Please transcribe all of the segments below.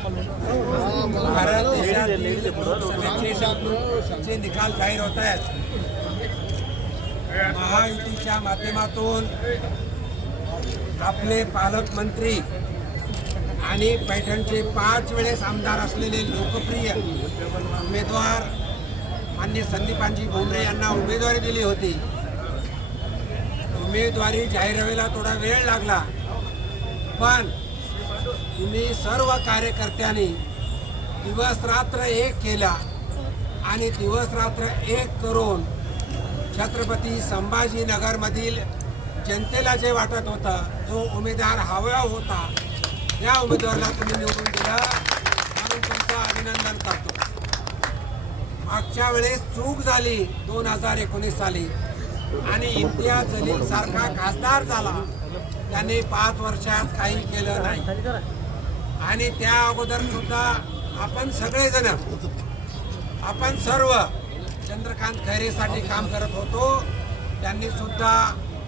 भारत निकाल जाहीर होत आहेत महायुतीच्या माध्यमातून आपले पालकमंत्री आणि पैठणचे पाच वेळेस आमदार असलेले लोकप्रिय उमेदवार मान्य संदीपांजी भोंबरे यांना उमेदवारी दिली होती. उमेदवारी जाहीर व्हायला थोडा वेळ लागला. पण तुम्ही सर्व कार्यकर्त्यांनी दिवस रात्र एक केला आणि दिवस रात्र एक करून छत्रपती संभाजीनगरमधील जनतेला जे वाटत होतं जो उमेदवार हवा होता त्या उमेदवाराला तुम्ही निवडून दिला. म्हणून तुमचं अभिनंदन करतो. मागच्या वेळेस चूक झाली दोन हजार एकोणीस साली. आणि इम्तियाज जलील सारखा खासदार झाला. त्यांनी पाच वर्षात काही केलं नाही. आणि त्या अगोदर सुद्धा आपण सगळेजण आपण सर्व चंद्रकांत खैरेसाठी काम करत होतो. त्यांनी सुद्धा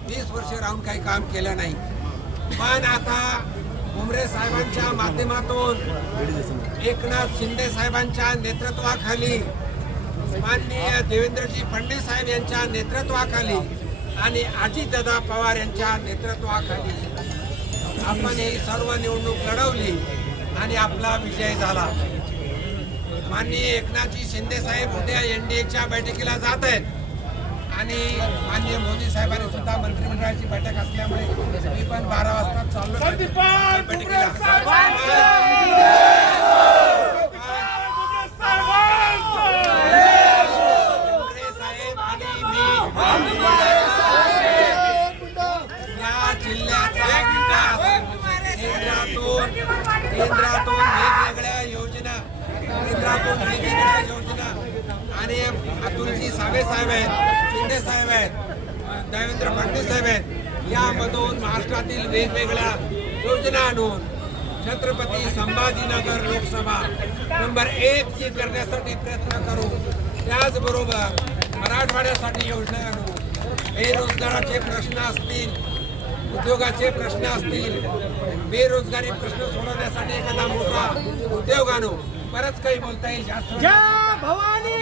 वीस वर्ष राहून काही काम केलं नाही. पण आता उमरे साहेबांच्या माध्यमातून एकनाथ शिंदे साहेबांच्या नेतृत्वाखाली माननीय देवेंद्रजी फडणवीस साहेब यांच्या नेतृत्वाखाली आणि अजितदादा पवार यांच्या नेतृत्वाखाली आपण ही सर्व निवडणूक लढवली आणि आपला विजय झाला. माननीय एकनाथजी शिंदे साहेब उद्या एनडीएच्या बैठकीला जात आहेत आणि माननीय मोदी साहेबांनी सुद्धा मंत्रिमंडळाची बैठक असल्यामुळे मी पण बारा वाजता चाललो बैठकीला भुमरे साहेब आणि मी या जिल्ह्याचा विकास केंद्रातून केंद्रातून वेगवेगळ्या योजना केंद्रातून वेगवेगळ्या योजना आणि अतुलजी सावे साहेब आहेत शिंदे साहेब आहेत देवेंद्र फडणवीस साहेब आहेत यामधून महाराष्ट्रातील वेगवेगळ्या योजना आणून छत्रपती संभाजीनगर लोकसभा नंबर एक ची करण्यासाठी प्रयत्न करू त्याचबरोबर मराठवाड्यासाठी योजना आणू बेरोजगाराचे प्रश्न असतील उद्योगाचे प्रश्न असतील बेरोजगारी प्रश्न सोडवण्यासाठी एखादा मोठा उद्योग आणू बरंच काही बोलता येईल जास्त. भवानी!